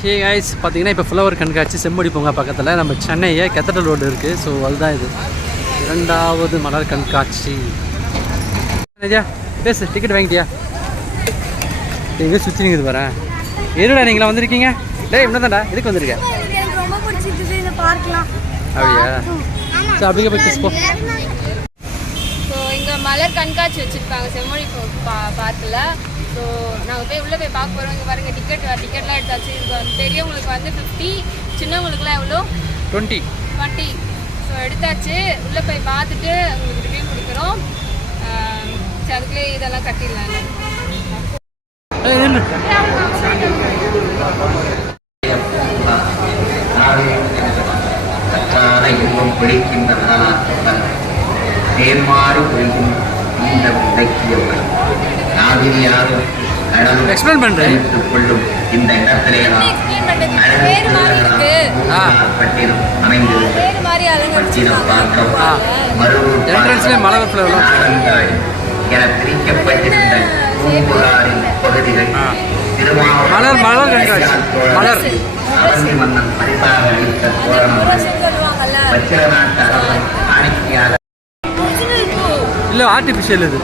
Hey guys, பார்த்தீங்கன்னா இப்போ flower கண்காட்சி செம்மொழி பூங்கா பக்கத்தில் நம்ம சென்னையே கெத்தடல் ரோடு இருக்குது. ஸோ அதுதான் இது 2வது மலர் கண்காட்சி. பேசு, டிக்கெட் வாங்கிட்டியா? எங்கே சுற்றி நிற்குது வரேன். எதுடா நீங்களா வந்திருக்கீங்க? டே இன்னதான்டா, எதுக்கு வந்திருக்கேன்? அப்படியா? ஸோ அப்படிங்க போய் கிஸ் போ. ஸோ இங்கே மலர் கண்காட்சி வச்சுருக்காங்க செம்மொழி பார்க்கில். ஸோ நாங்கள் போய் உள்ளே போய் பார்க்க போகிறோம். இங்கே பாருங்கள், டிக்கெட்லாம் எடுத்தாச்சு. இது வந்து பெரியவங்களுக்கு வந்து 50, சின்னவங்களுக்குலாம் எவ்வளோ 20. ஸோ எடுத்தாச்சு. உள்ளே போய் பார்த்துட்டு உங்களுக்கு ரிவ்யூ கொடுக்குறோம். சரி, அதுக்குள்ளே இதெல்லாம் கட்டிடலாம். எக்ஸ்பிளைன் பண்ணுறேன். இந்த இடத்திலே வேறு மாதிரி இருக்கு. வேறு மாதிரி என்ட்ரன்ஸ்லேயே மலர் ஃப்ளவர் என பிரிக்கப்பட்டிருந்த பூம்புகாரின் பகுதிகள் மலர் மலர் கண்காட்சி. மலர் அவந்தி மன்னன் பரிபாலித்த தோரணங்கள் வச்சிர நாட்டு அரசன் ஆணைக்கியாளர் இல்லை, ஆர்டிஃபிஷியல் இது.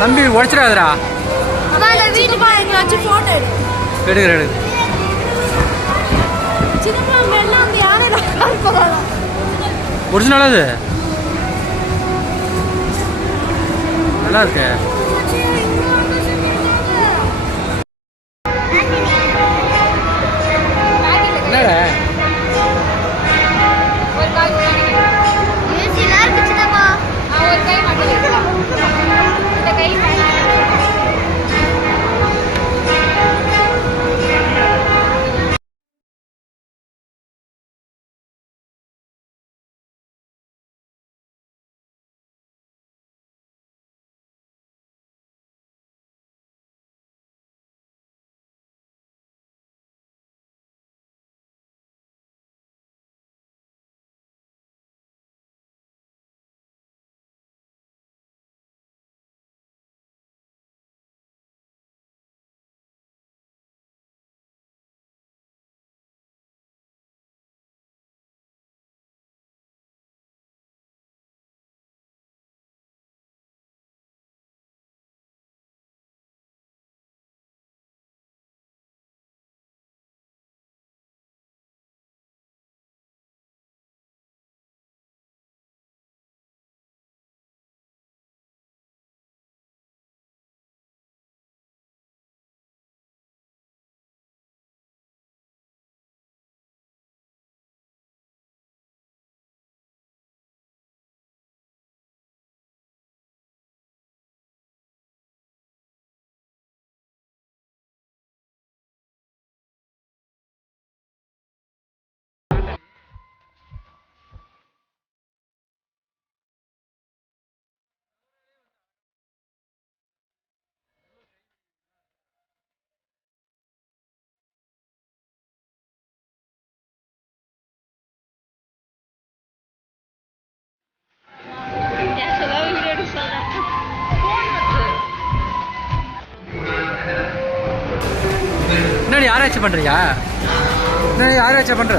தம்பி உடச்சிடாதரா. எடுக்கிற ஒரிஜினலா அது நல்லா இருக்கு. என்னடா என்னடி ஆராய்ச்சி பண்றியா? என்னடி ஆராய்ச்சி பண்ற?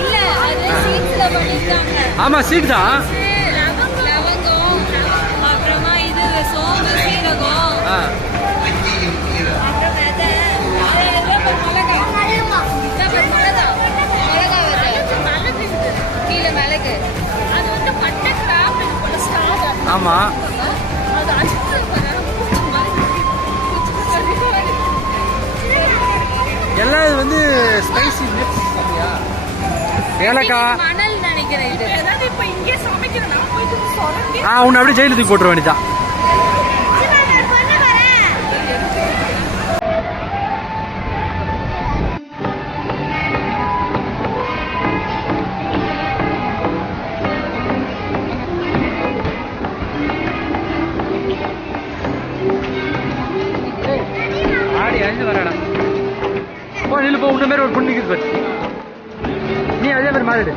இல்ல, அது சீட்ஸ்ல பண்ணிருக்காங்க. ஆமா, சீட் தான். லவங்கம், அப்புறமா இது சோம்பு, சீரகம், அப்புறம் வெதை, மிளகா வெதை, கீழே மிளகு. அது வந்து பட்டை கிராஃப்ட் போல ஸ்டார்ட். ஆமா, எல்லாம் இது வந்து ஸ்பைசி மிக்ஸ். அப்படியா? ஏலக்காய், மணல் நினைக்கிறேன். இது ஏதாவது இப்ப இங்கே சமைக்கிறேன்னா போயிட்டு சொரண்டி உன்னை அப்படியே ஜெயிலுக்கு தூக்கி போட்டுற வேண்டியதான். ஆடி அழிஞ்சு வரடா. போ நில்லு, போ. உன்ன மாதிரி ஒரு பொண்ணு நிக்குது பாரு. நீ அதே மாதிரி மாறிடு.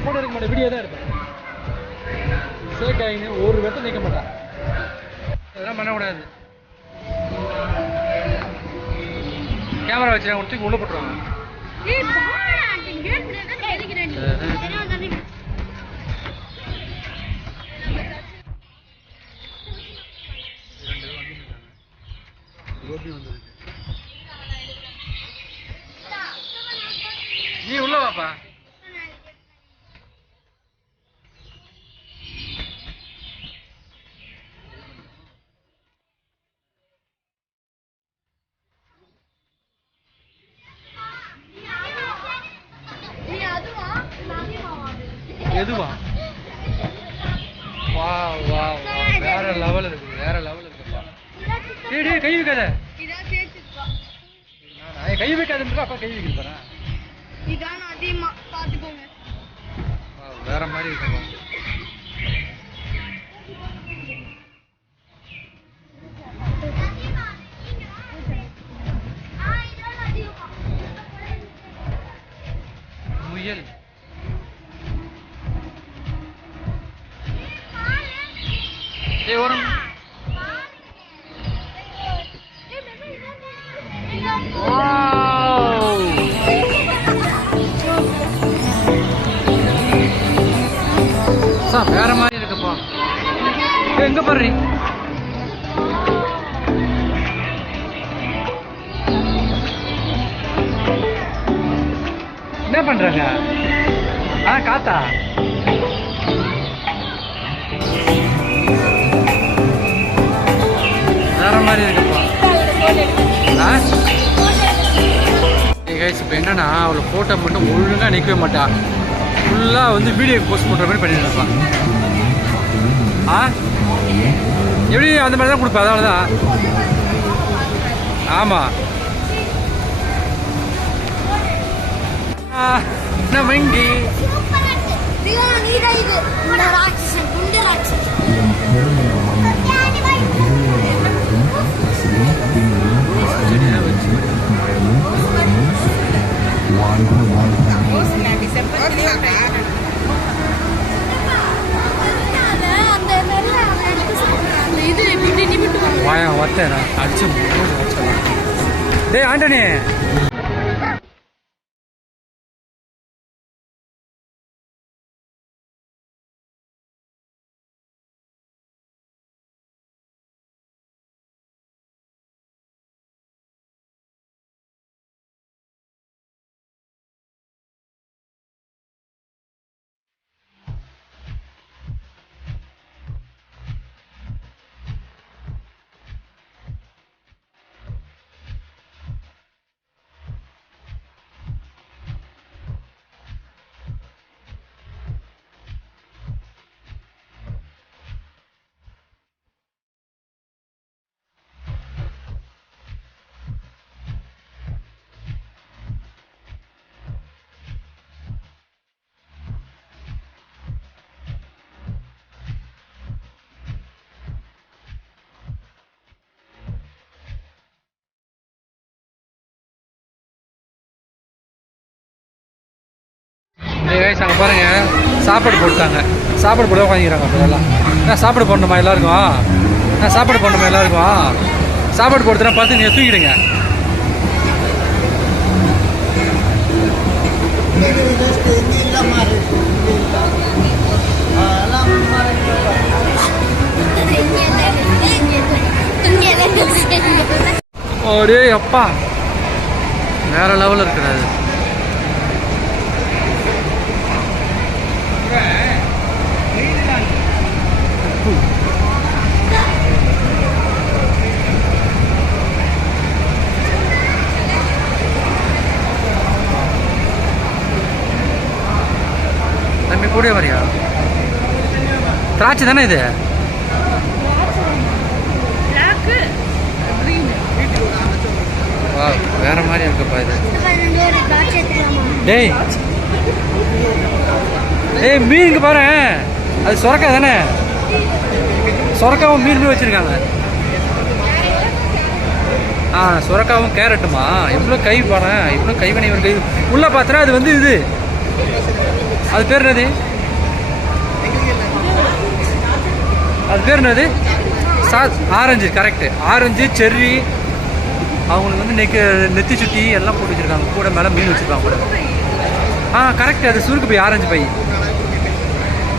நான் போட்டோ எடுக்க மாட்டேன், வீடியோ தான் எடுப்பேன். சேக் ஆகின்னு ஒரு வெட்டம் நிற்க மாட்டேன், அதெல்லாம் பண்ணக்கூடாது. கேமரா வச்சு நான் தூக்கி உள்ள போட்டுருவாங்க. நீ உள்ள வாப்பா. எதுவா? வா வா வேற லெவல் இருக்கு, வேற லெவல் இருக்குப்பா. டேய் கை வைக்காத, கை வைக்காதுன்னு அப்பா கை வைக்க போறேன். வேற மாதிரி இருக்குப்பா. முயல் வரும். வேற மாதிரி இருக்குப்பா. எங்க பாரு என்ன பண்றாங்க? காத்தா வேற மாதிரி இருக்குப்பா. இப்போ என்னன்னா அவளை ஃபோட்டோ மட்டும் ஒழுங்காக நிற்கவே மாட்டா, ஃபுல்லாக வந்து வீடியோ போஸ்ட் பண்ணுற மாதிரி பண்ணிட்டு இருப்பான். எப்படி அந்த மாதிரி தான் கொடுப்பேன், அதனால தான். ஆமாம் நம்ம இங்கே வாயா ஒத்தேன் அடிச்சு டேய் ஆண்டனி. அங்கே பாருங்க சாப்பாடு போட்டாங்க, சாப்பாடு போட வாங்கிக்கிறாங்க. அப்போதெல்லாம் நான் சாப்பாடு போடணுமா எல்லாருக்கும்? நான் சாப்பாடு போடணுமா எல்லாருக்கும்? சாப்பாடு போடுறதுனா பார்த்து நீங்கள் தூக்கிடுங்க. ஒரே அப்பா வேற லெவலில் இருக்கிறாரு. தம்பி கூட வரியா? திராட்சை தானே இது? வேற மாதிரி இருக்குப்பா இது. டேய் ஏய் மீன் இங்கே பாரு, அது சொரக்காய் தானே? சொரக்காவும் மீன் வச்சுருக்காங்க. சொரக்காவும் கேரட்டுமா? எவ்வளோ கை பாரு, எவ்வளோ கைவினை ஒரு கை. உள்ளே பார்த்தா அது வந்து இது அது பேர் என்னது? அது பேர் என்னது? ஆரஞ்சு. கரெக்டு. Orange, cherry. அவங்களுக்கு வந்து நெத்தி சுட்டி எல்லாம் போட்டு வச்சுருக்காங்க. கூட மேலே மீன் வச்சுருக்காங்க கூட. கரெக்டு. அது சுருக்கு பை, ஆரஞ்சு பை.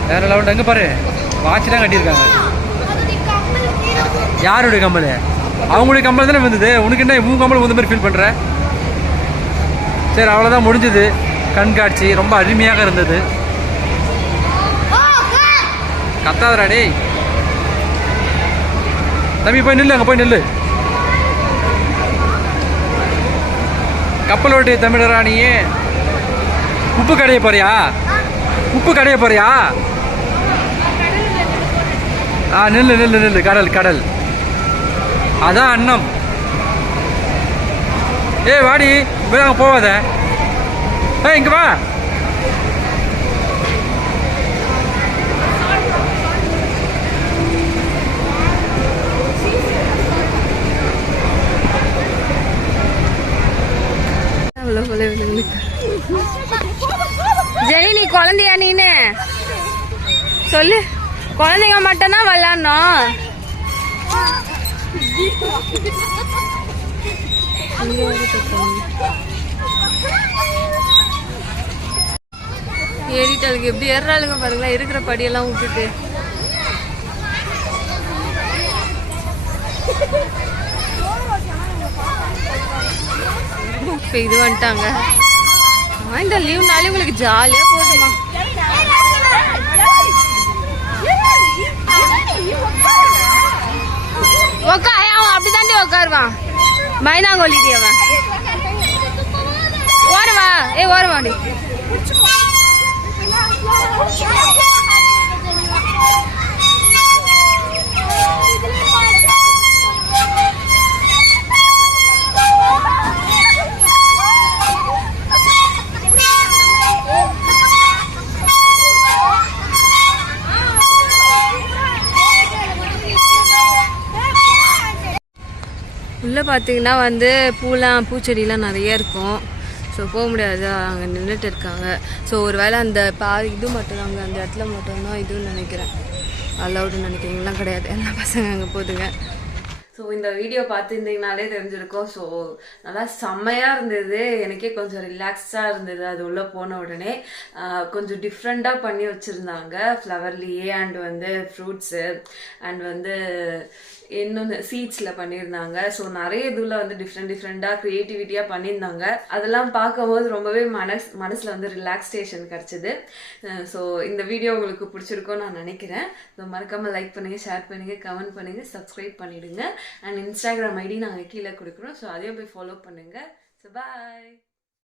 வேறு லெவல். எங்கே பாரு, வாட்ச் தான் கட்டியிருக்காங்க. யாருடைய கம்பல்? அவங்களுடைய கம்பல் தானே வந்தது. உனக்கு என்ன உன் கம்பல் வந்த மாதிரி ஃபீல் பண்ணுற? சரி, அவ்வளோதான் முடிஞ்சது கண்காட்சி. ரொம்ப அருமையாக இருந்தது. கத்தாதரா டேய். தம்பி போய் நில்லு, அங்கே போய் நில்லு. கப்பலோடைய தமிழராணியே. உப்பு கடைய போறியா? உப்பு கடைய போறியா? நில்லு நில்லு நில்லு. கடல் கடல். அதான் அன்னம். ஏய் வாடி, அங்கே போவாத. இங்க வா. ஜெனி, நீ குழந்தையா? நீனு சொல்லு. குழந்தைங்க மட்டும்தான் விளாடணும். ஏறிட்டாளுங்க. எப்படி ஏறாளுங்க பாருங்களா, இருக்கிற படியெல்லாம் விட்டுட்டு. இப்போ இது வந்துட்டாங்க. இந்த லீவ்னாலே உங்களுக்கு ஜாலியாக போகுதுமா. அவன் அப்படிதாண்டி உட்காருவான். மைனாங்கோலிடி அவன். ஓரவா. ஓரவாடி. உள்ளே பார்த்தீங்கன்னா வந்து பூச்செடிலாம் நிறைய இருக்கும். ஸோ போக முடியாது, அங்கே நின்றுட்டு இருக்காங்க. ஸோ ஒரு வேளை அந்த இது மட்டும் அங்கே அந்த இடத்துல மட்டும்தான் இதுன்னு நினைக்கிறேன். அலவுடுன்னு நினைக்கிறீங்களாம் கிடையாது. எல்லா பசங்க அங்கே போதுங்க. ஸோ இந்த வீடியோ பார்த்துருந்தீங்கனாலே தெரிஞ்சிருக்கும். ஸோ நல்லா செம்மையாக இருந்தது. எனக்கே கொஞ்சம் ரிலாக்ஸாக இருந்தது. அது உள்ளே போன உடனே கொஞ்சம் டிஃப்ரெண்ட்டாக பண்ணி வச்சுருந்தாங்க. ஃப்ளவர்லேயே அண்ட் வந்து ஃப்ரூட்ஸு அண்ட் வந்து இன்னொன்று சீட்ஸில் பண்ணியிருந்தாங்க. ஸோ நிறைய இதில் வந்து டிஃப்ரெண்ட்டாக க்ரியேட்டிவிட்டியாக பண்ணியிருந்தாங்க. அதெல்லாம் பார்க்கும்போது ரொம்பவே மனசில் வந்து ரிலாக்ஸேஷன் கிடச்சிது. ஸோ இந்த வீடியோ உங்களுக்கு பிடிச்சிருக்கோன்னு நான் நினைக்கிறேன். ஸோ மறக்காமல் லைக் பண்ணுங்கள், ஷேர் பண்ணுங்கள், கமெண்ட் பண்ணுங்கள், சப்ஸ்கிரைப் பண்ணிவிடுங்க. அண்ட் இன்ஸ்டாகிராம் ஐடி நாங்கள் கீழே கொடுக்குறோம். ஸோ அதையும் போய் ஃபாலோ பண்ணுங்கள். So bye.